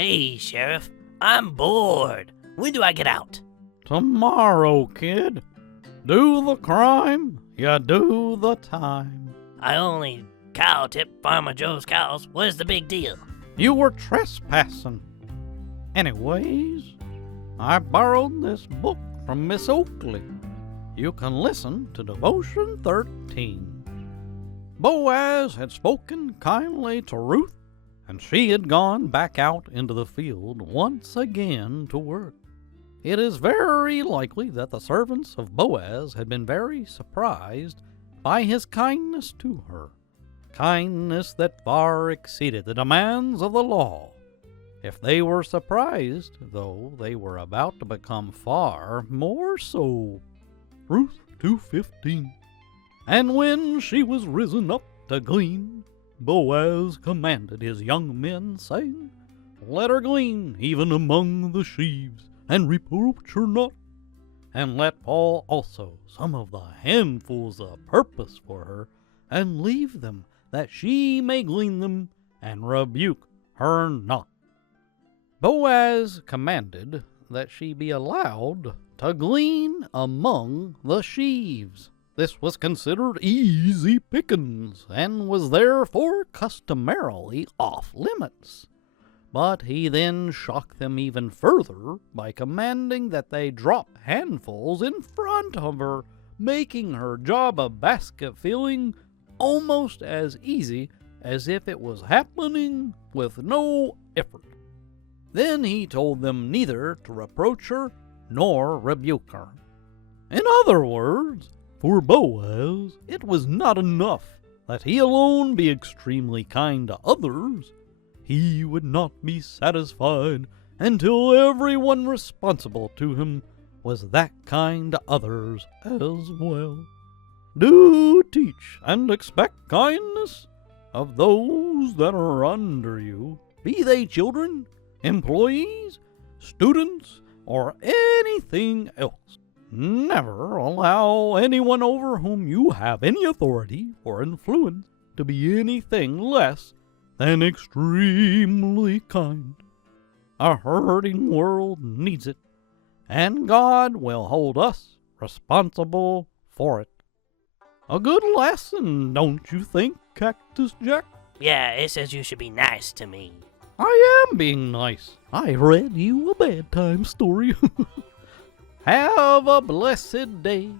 Hey, Sheriff, I'm bored. When do I get out? Tomorrow, kid. Do the crime, you do the time. I only cow tip Farmer Joe's cows. What's the big deal? You were trespassing. Anyways, I borrowed this book from Miss Oakley. You can listen to Devotion 13. Boaz had spoken kindly to Ruth, and she had gone back out into the field once again to work. It is very likely that the servants of Boaz had been very surprised by his kindness to her, kindness that far exceeded the demands of the law. If they were surprised, though, they were about to become far more so. Ruth 2:15. And when she was risen up to glean, Boaz commanded his young men, saying, Let her glean even among the sheaves, and reproach her not. And let fall also some of the handfuls of purpose for her, and leave them, that she may glean them, and rebuke her not. Boaz commanded that she be allowed to glean among the sheaves. This was considered easy pickings, and was therefore customarily off limits. But he then shocked them even further by commanding that they drop handfuls in front of her, making her job of basket filling almost as easy as if it was happening with no effort. Then he told them neither to reproach her nor rebuke her. In other words, for Boaz it was not enough that he alone be extremely kind to others. He would not be satisfied until everyone responsible to him was that kind to others as well. Do teach and expect kindness of those that are under you, be they children, employees, students, or anything else. Never allow anyone over whom you have any authority or influence to be anything less than extremely kind. A hurting world needs it, and God will hold us responsible for it. A good lesson, don't you think, Cactus Jack? Yeah, it says you should be nice to me. I am being nice. I read you a bedtime story. Have a blessed day.